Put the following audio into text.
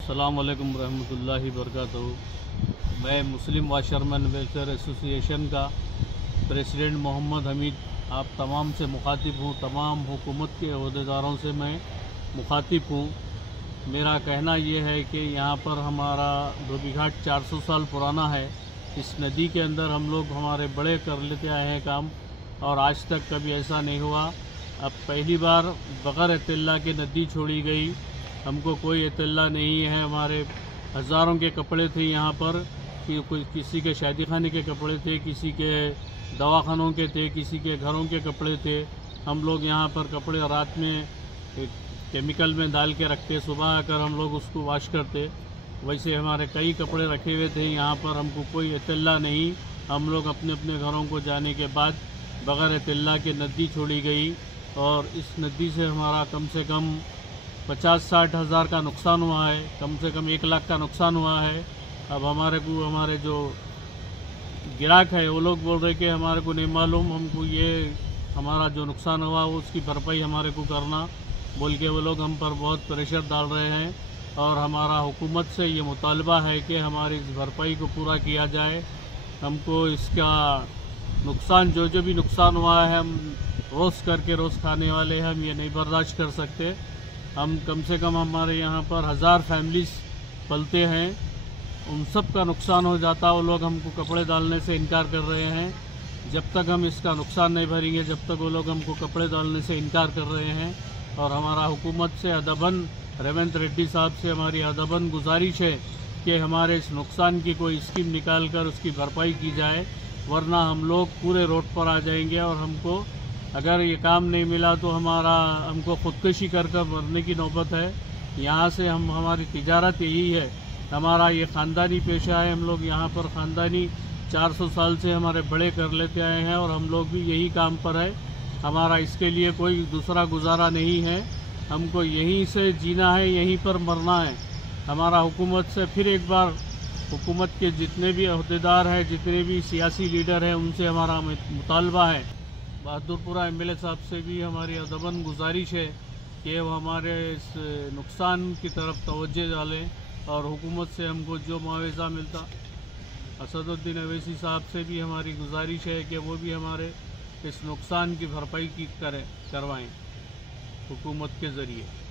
अस्सलाम वालेकुम रहमतुल्लाहि बरकातहू। मैं मुस्लिम वाशरमैन वेलफेयर एसोसिएशन का प्रेसिडेंट मोहम्मद हमीद आप तमाम से मुखातिब हूँ। तमाम हुकूमत के अहदेदारों से मैं मुखातिब हूँ। मेरा कहना ये है कि यहाँ पर हमारा धोबी घाट 400 साल पुराना है। इस नदी के अंदर हम लोग हमारे बड़े कर लेते आए हैं काम, और आज तक कभी ऐसा नहीं हुआ। अब पहली बार बग़ैर इत्तला के नदी छोड़ी गई। हमको कोई इत्तला नहीं है। हमारे हज़ारों के कपड़े थे यहाँ पर, कि कोई किसी के शादी खाने के कपड़े थे, किसी के दवाखानों के थे, किसी के घरों के कपड़े थे। हम लोग यहाँ पर कपड़े रात में केमिकल में डाल के रखते, सुबह आकर हम लोग उसको वॉश करते। वैसे हमारे कई कपड़े रखे हुए थे यहाँ पर, हमको कोई इत्तला नहीं। हम लोग अपने अपने घरों को जाने के बाद बग़ैर इत्तला के नदी छोड़ी गई, और इस नदी से हमारा कम से कम 50-60 हज़ार का नुकसान हुआ है, कम से कम 1 लाख का नुकसान हुआ है। अब हमारे जो ग्राहक है वो लोग बोल रहे कि हमारे को नहीं मालूम, हमको ये हमारा जो नुकसान हुआ उसकी भरपाई हमारे को करना बोल के वो लोग हम पर बहुत प्रेशर डाल रहे हैं। और हमारा हुकूमत से ये मुतालबा है कि हमारी इस भरपाई को पूरा किया जाए। हमको इसका नुकसान जो भी नुकसान हुआ है, हम रोज़ करके रोज़ खाने वाले हैं, हम ये नहीं बर्दाश्त कर सकते। हम कम से कम हमारे यहाँ पर 1000 फैमिलीज पलते हैं, उन सब का नुकसान हो जाता। वो लोग हमको कपड़े डालने से इनकार कर रहे हैं। जब तक हम इसका नुकसान नहीं भरेंगे, जब तक वो लोग हमको कपड़े डालने से इनकार कर रहे हैं। और हमारा हुकूमत से अदबन, रेवंत रेड्डी साहब से हमारी अदबन गुजारिश है कि हमारे इस नुकसान की कोई स्कीम निकाल कर उसकी भरपाई की जाए, वरना हम लोग पूरे रोड पर आ जाएंगे। और हमको अगर ये काम नहीं मिला तो हमको खुदकुशी कर मरने की नौबत है। यहाँ से हमारी तिजारत यही है, हमारा ये ख़ानदानी पेशा है। हम लोग यहाँ पर ख़ानदानी 400 साल से हमारे बड़े कर लेते आए हैं, और हम लोग भी यही काम पर है। हमारा इसके लिए कोई दूसरा गुजारा नहीं है। हमको यहीं से जीना है, यहीं पर मरना है। हमारा हुकूमत से फिर एक बार, हुकूमत के जितने भी अहदेदार हैं, जितने भी सियासी लीडर हैं, उनसे हमारा मुतालबा है, बहादुरपुरा एमएलए साहब से भी हमारी अदबन गुजारिश है कि वो हमारे इस नुकसान की तरफ तवज्जो डालें और हुकूमत से हमको जो मुआवजा मिलता। असदुद्दीन अवैसी साहब से भी हमारी गुजारिश है कि वो भी हमारे इस नुकसान की भरपाई करवाएं हुकूमत के ज़रिए।